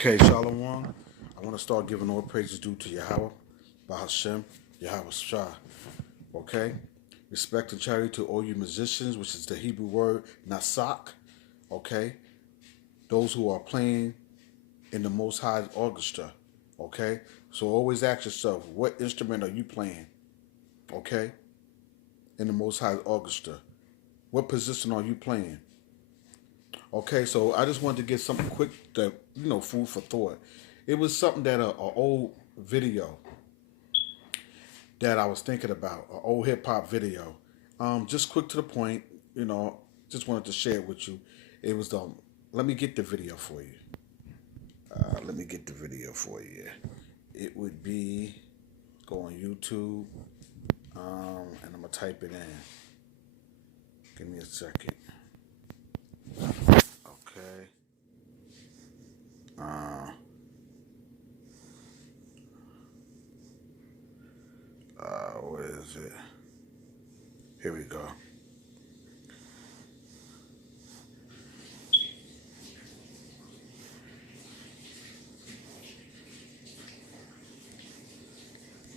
Okay, Shalom. I want to start giving all praises due to Yahweh, Bahashem, Yahweh Shah. Okay? Respect and charity to all you musicians, which is the Hebrew word nasak. Okay? Those who are playing in the Most High orchestra. Okay? So always ask yourself, what instrument are you playing? Okay? In the Most High orchestra. What position are you playing? Okay, so I just wanted to get something quick that, food for thought. It was something that a old video that I was thinking about, an old hip hop video. Just quick to the point, just wanted to share it with you. It was let me get the video for you. Let me get the video for you. It would be go on YouTube, and I'm gonna type it in. Give me a second. Okay. Where is it? Here we go.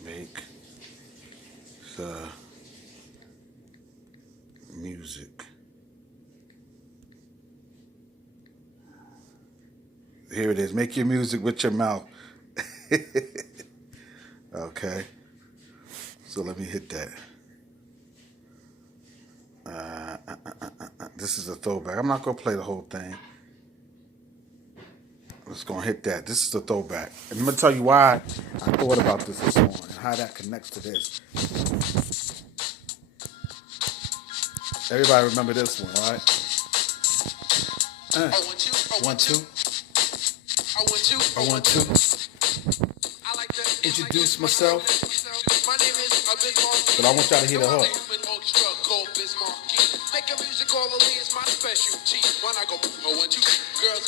Make the music. Here it is. Make your music with your mouth. Okay. So let me hit that. This is a throwback. I'm not going to play the whole thing. I'm just going to hit that. This is a throwback. And I'm going to tell you why I thought about this song and how that connects to this. Everybody remember this one, right? One, two. I want to introduce myself. But I want y'all to hear the hook. Making music all the is my specialty. When I go, girls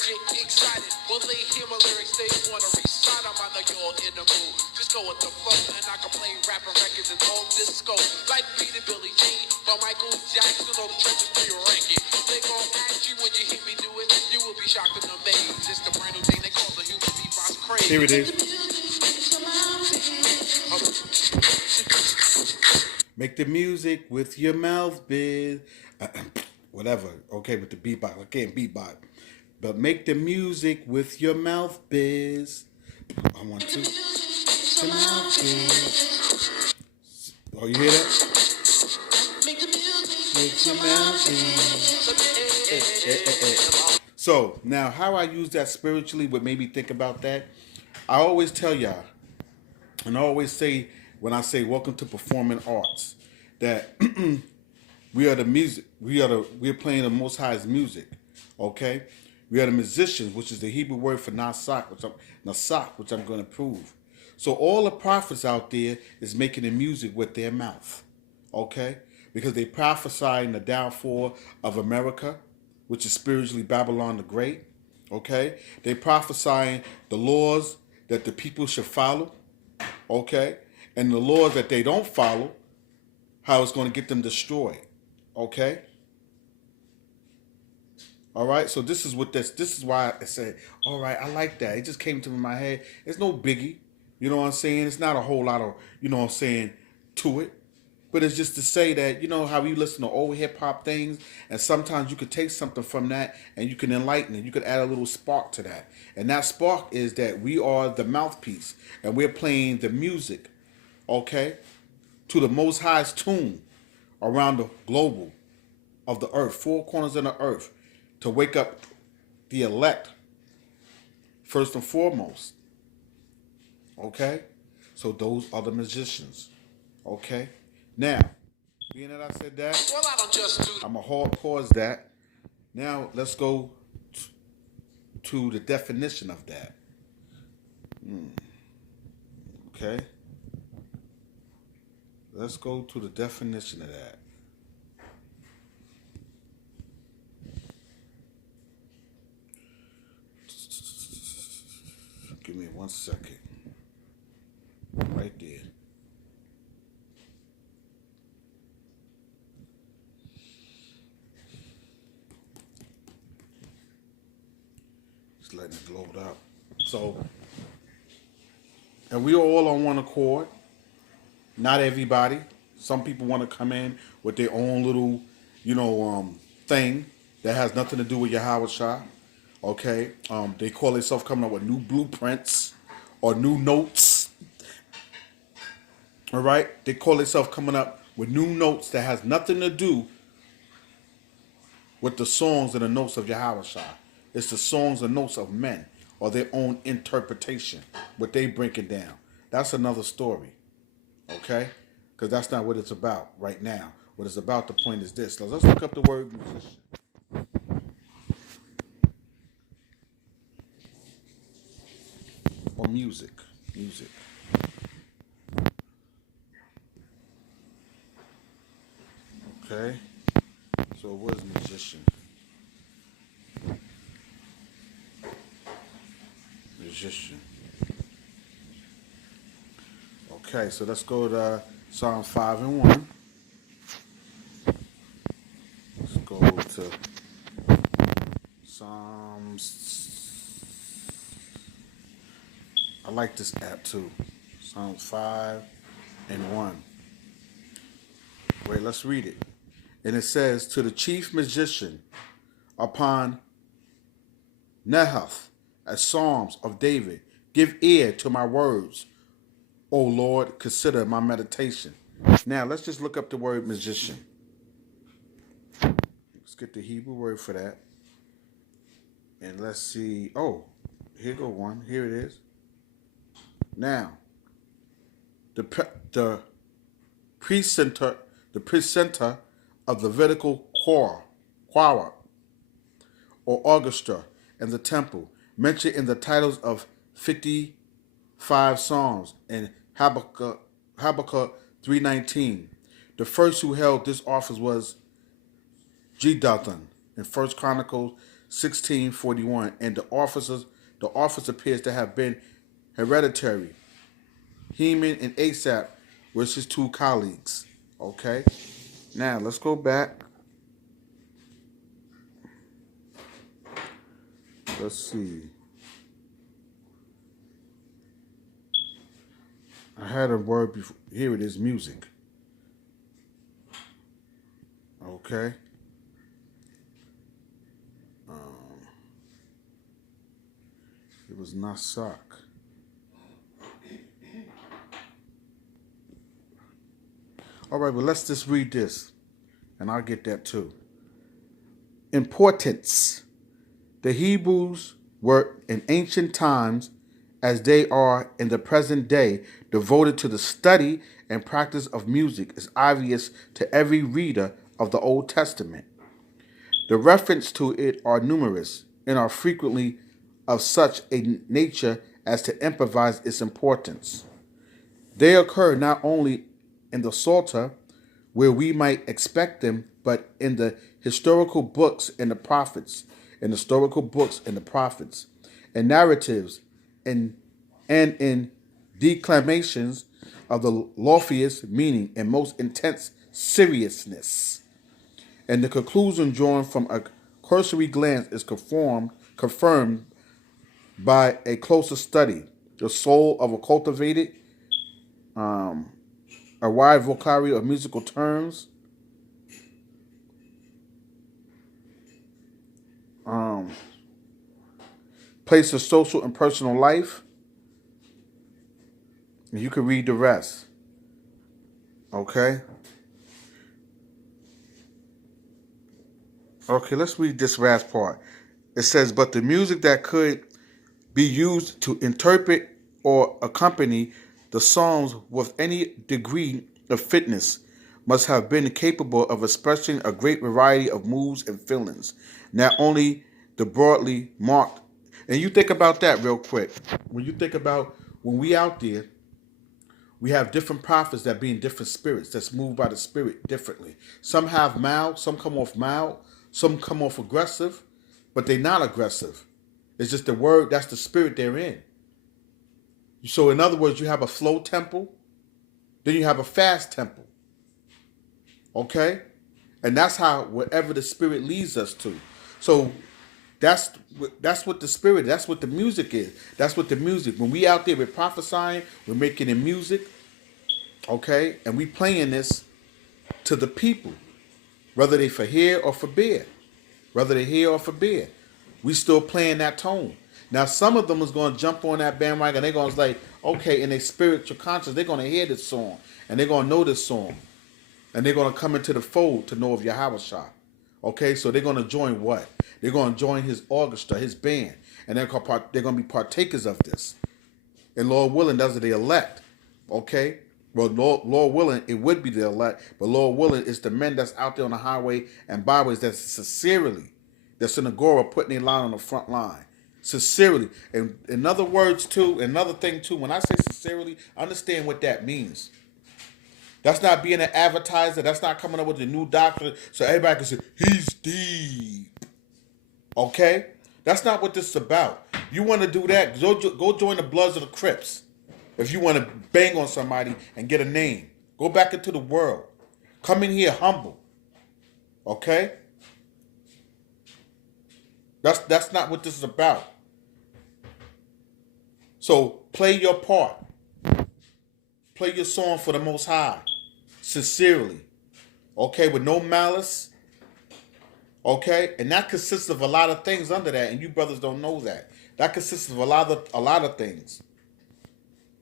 get excited. When they hear my lyrics, they wanna recite them. I know you're in the mood. Just go with the flow, and I can play rapping records and all disco. Like Peter, Billie Jean, but Michael Jackson, all the trenches for your ranking. They gon' ask you when you hear me do it, you will be shocked and amazed. It's the brand new thing they call the human beatbox craze. Here it is. Make the music with your mouth, biz. Whatever. Okay, with the beatbox. I can't beatbox. But make the music with your mouth, biz. I want to. Your mouth, biz. Oh, you hear that? Make the music with your mouth, biz. So, now how I use that spiritually, what made me think about that, I always tell y'all, and I always say, when I say welcome to performing arts, that we are the music. We're playing the Most High's music. Okay, we are the musicians, which is the Hebrew word for nasak, which I'm going to prove. So all the prophets out there is making the music with their mouth. Okay, because they prophesy in the downfall of America, which is spiritually Babylon the Great. Okay, they prophesying the laws that the people should follow. Okay, and the laws that they don't follow, how it's going to get them destroyed. Okay? All right? So this is why I said, all right, I like that. It just came to my head. It's no biggie. You know what I'm saying? It's not a whole lot of, to it. But it's just to say that, how you listen to old hip hop things, and sometimes you could take something from that and you can enlighten it. You could add a little spark to that. And that spark is that we are the mouthpiece and we're playing the music, okay, to the Most High's tune around the global of the earth, four corners of the earth, to wake up the elect first and foremost. Okay? So those are the musicians. Okay? Now, being that I said that, well, I don't just do I'm going to hard pause that. Now, let's go to the definition of that. Okay? Let's go to the definition of that. Give me 1 second. Right there. Just letting it load up. So, and we are all on one accord. Not everybody. Some people want to come in with their own little, thing that has nothing to do with Yahweh Shah. Okay, they call themselves coming up with new blueprints or new notes. All right, they call themselves coming up with new notes that has nothing to do with the songs and the notes of Yahweh Shah. It's the songs and notes of men or their own interpretation, what they breaking down. That's another story. Okay? Because that's not what it's about right now. What it's about, the point is this. So let's look up the word musician. Or music. Music. Okay? So what is musician? Musician. Okay, so let's go to Psalm 5 and 1. Let's go to Psalms. I like this app too. Psalms 5 and 1. Wait, let's read it. And it says, to the chief musician upon Nehath, as Psalms of David, give ear to my words. O Lord, consider my meditation. Now, let's just look up the word musician. Let's get the Hebrew word for that. And let's see. Oh, here go one. Here it is. Now, the presenter of the Levitical choir or orchestra in the temple, mentioned in the titles of 55 Psalms and Habakkuk 3:19. The first who held this office was Jeduthun in 1 Chronicles 16:41, and the office appears to have been hereditary. Heman and Asaph were his two colleagues. Okay, now let's go back. Let's see. I had a word before. Here it is, music. Okay. It was Nasak. All right, but let's just read this, and I'll get that too. Importance. The Hebrews were in ancient times, as they are in the present day, devoted to the study and practice of music, is obvious to every reader of the Old Testament. The references to it are numerous and are frequently of such a nature as to emphasize its importance. They occur not only in the Psalter, where we might expect them, but in the historical books and the prophets, and narratives, and in declamations of the loftiest meaning and most intense seriousness. And the conclusion drawn from a cursory glance is confirmed by a closer study. The soul of a cultivated, a wide vocabulary of musical terms, place of social and personal life. And you can read the rest. Okay? Okay, let's read this last part. It says, but the music that could be used to interpret or accompany the Psalms with any degree of fitness must have been capable of expressing a great variety of moods and feelings, not only the broadly marked. And you think about that real quick. When you think about when we out there, we have different prophets that be in different spirits, that's moved by the spirit differently. Some have mild, some come off mild, some come off aggressive, but they're not aggressive. It's just the word, that's the spirit they're in. So in other words, you have a slow tempo, then you have a fast tempo. Okay? And that's how wherever the spirit leads us to. So That's what the spirit. That's what the music is. That's what the music. When we out there, we're prophesying. We're making the music, okay, and we playing this to the people, whether they for here or for beer, whether they here or for beer. We still playing that tone. Now, some of them is going to jump on that bandwagon. They're going to like, okay, in their spiritual conscience, they're going to hear this song and they're going to know this song, and they're going to come into the fold to know of Yahweh Shah. Okay, so they're going to join what? They're going to join his orchestra, his band, and they're going to be partakers of this. And Lord willing, those are the elect. Okay, well, Lord willing, it would be the elect, but Lord willing, it's the men that's out there on the highway and byways that's sincerely, that's in the Agora putting their line on the front line. Sincerely. And in other words, too, another thing, too, when I say sincerely, understand what that means. That's not being an advertiser. That's not coming up with a new doctrine so everybody can say, he's deep. Okay? That's not what this is about. You want to do that, go join the Bloods of the Crips. If you want to bang on somebody and get a name. Go back into the world. Come in here humble. Okay? That's not what this is about. So play your part. Play your song for the Most High. Sincerely. Okay? With no malice. Okay? And that consists of a lot of things under that, and you brothers don't know that. That consists of a lot of things.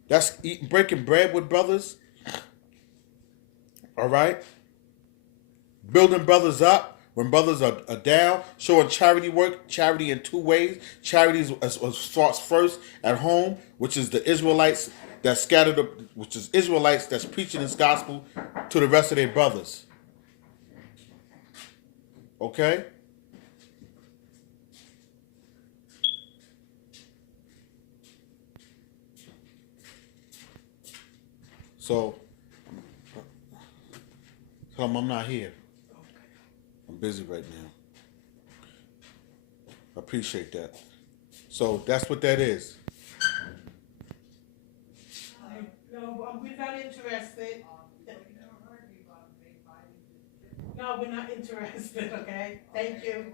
That's breaking bread with brothers. All right? Building brothers up when brothers are down. Showing charity work. Charity in two ways. Charity starts first at home, which is the Israelites that scattered, which is Israelites that's preaching this gospel to the rest of their brothers. Okay? So, tell them I'm not here. I'm busy right now. I appreciate that. So, that's what that is. No, we're not interested. No, we're not interested, okay? Thank you.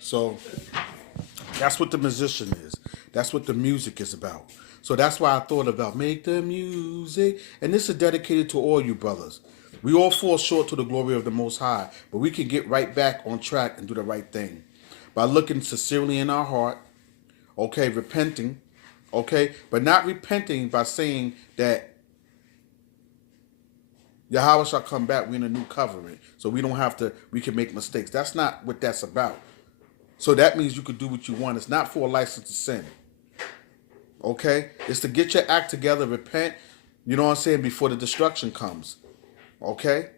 So, that's what the musician is. That's what the music is about. So that's why I thought about make the music. And this is dedicated to all you brothers. We all fall short to the glory of the Most High, but we can get right back on track and do the right thing by looking sincerely in our heart, okay, repenting, okay, but not repenting by saying that Yahweh shall come back, we're in a new covenant, so we don't have to, we can make mistakes. That's not what that's about. So that means you could do what you want. It's not for a license to sin. Okay? It's to get your act together, repent, you know what I'm saying, before the destruction comes. Okay?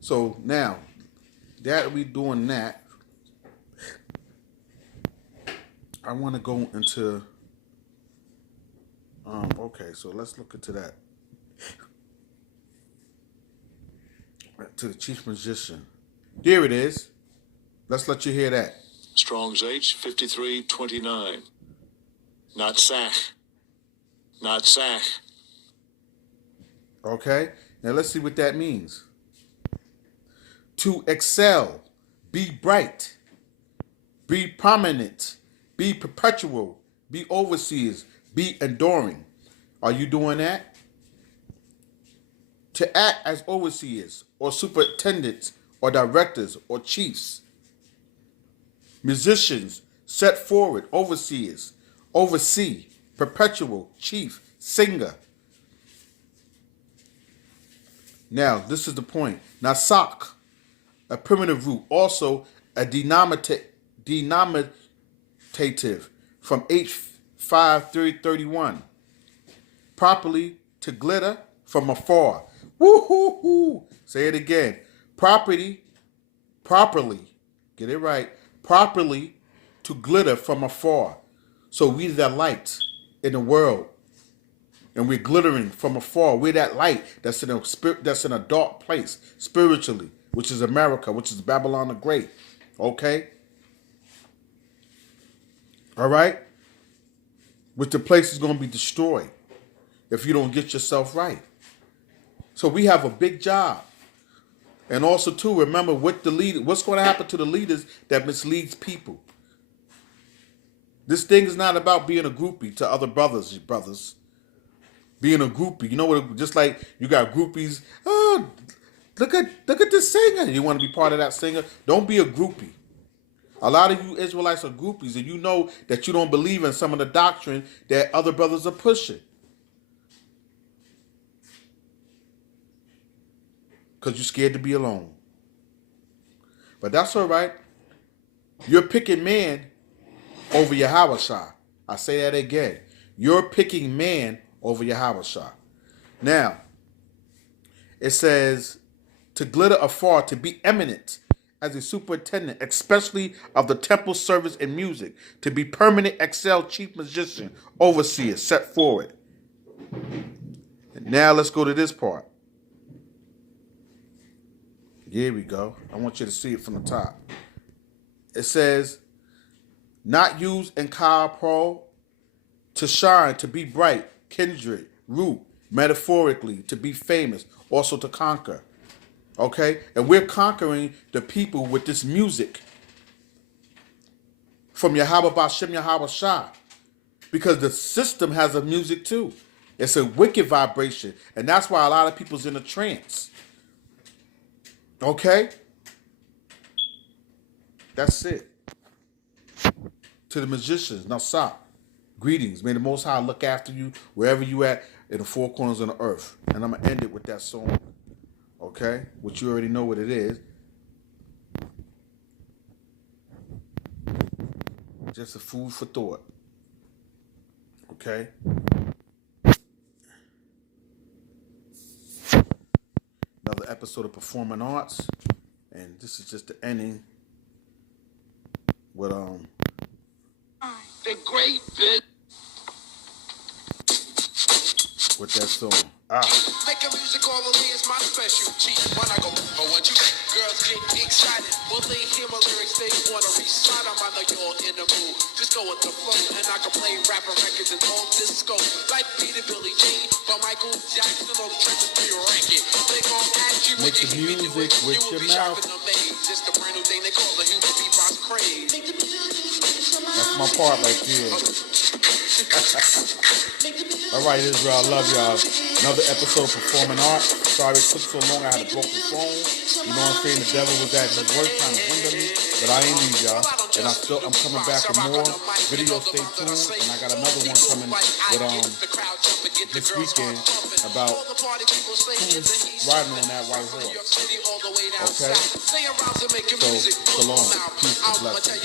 So now, that we doing that, I want to go into, okay, so let's look into that. To the chief musician. There it is. Let's let you hear that. Strong's H 5329. Not Sach. Not Sach. Okay? Now let's see what that means. To excel, be bright, be prominent, be perpetual, be overseers, be enduring. Are you doing that? To act as overseers or superintendents or directors or chiefs. Musicians, set forward, overseers, oversee, perpetual, chief, singer. Now, this is the point. Nasak, a primitive root, also a denominative from H531. Properly, to glitter, from afar. Woo-hoo-hoo. Say it again. Properly, get it right, properly to glitter from afar. So we the light in the world, and we're glittering from afar. We're that light that's in a spirit, that's in a dark place spiritually, which is America, which is Babylon the Great. Okay, all right. Which the place is going to be destroyed if you don't get yourself right. So we have a big job. And also, too, remember what what's going to happen to the leaders that misleads people. This thing is not about being a groupie to other brothers. Being a groupie, you know what? Just like you got groupies. Oh, look at this singer. You want to be part of that singer? Don't be a groupie. A lot of you Israelites are groupies, and you know that you don't believe in some of the doctrine that other brothers are pushing. Because you're scared to be alone. But that's all right. You're picking man over Yahweh Shah. I say that again. You're picking man over Yahweh Shah. Now, it says, to glitter afar, to be eminent as a superintendent, especially of the temple service and music, to be permanent, excel, chief musician, overseer, set forward. And now let's go to this part. Here we go. I want you to see it from the top. It says, not used in Pro, to shine, to be bright, kindred, root, metaphorically, to be famous, also to conquer. Okay? And we're conquering the people with this music from Yahweh Bashem Yahweh Shah. Because the system has a music too. It's a wicked vibration. And that's why a lot of people's in a trance. Okay? That's it. To the magicians, Nasa, greetings. May the Most High look after you wherever you at in the four corners of the earth. And I'm going to end it with that song. Okay? Which you already know what it is. Just a food for thought. Okay? Another episode of Performing Arts. And this is just the ending with The great bit. with that song. Making music orally is my specialty. When I go, but when you girls get excited, when they hear my lyrics, they wanna recite them. I know you're in the mood. Just go with the flow, and I can play rapper records and all disco. Like Peter, Billie Jean, but Michael Jackson, all the trenches be ranking. They gon' ask you Make what the you music doing. with You will your be mouth. shocked and amazed. It's the brand new thing they call the human beatbox craze. That's my part right there. All right, Israel, I love y'all. Another episode of Performing Arts. Sorry it took so long. I had a broken phone. You know what I'm saying? The devil was at his work trying to hinder me, but I ain't leave y'all. And I'm coming back with more videos. Stay tuned. And I got another one coming with this weekend about who's riding on that white horse. Okay? So, shalom, peace, and blessings.